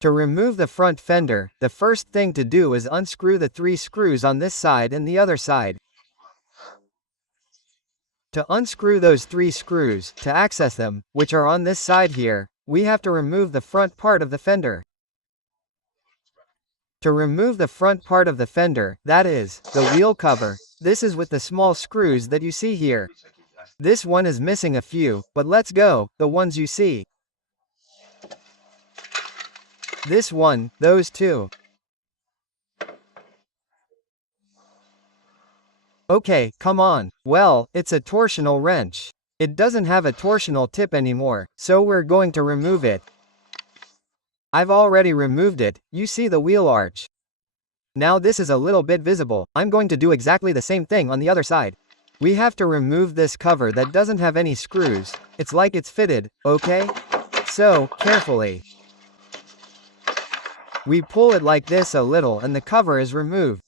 To remove the front fender, the first thing to do is unscrew the 3 screws on this side and the other side. To unscrew those 3 screws, to access them, which are on this side here, we have to remove the front part of the fender. To remove the front part of the fender, that is, the wheel cover, this is with the small screws that you see here. This one is missing a few, but let's go, the ones you see. This one, those two. Okay, come on. Well, it's a torsional wrench. It doesn't have a torsional tip anymore, so we're going to remove it. I've already removed it, you see the wheel arch. Now this is a little bit visible, I'm going to do exactly the same thing on the other side. We have to remove this cover that doesn't have any screws, it's like it's fitted, okay? So, carefully. We pull it like this a little and the cover is removed.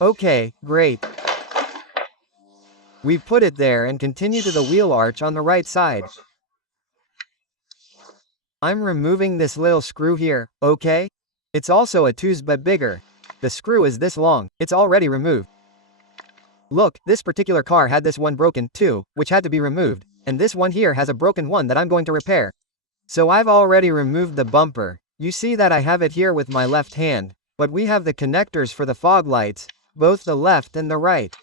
Okay, great. We put it there and continue to the wheel arch on the right side. I'm removing this little screw here, okay? It's also a 2's but bigger. The screw is this long, it's already removed. Look, this particular car had this one broken, too, which had to be removed, and this one here has a broken one that I'm going to repair. So I've already removed the bumper. You see that I have it here with my left hand, but we have the connectors for the fog lights, both the left and the right.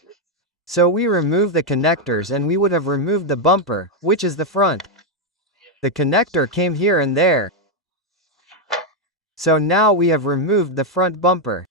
So we remove the connectors and we would have removed the bumper, which is the front. The connector came here and there. So now we have removed the front bumper.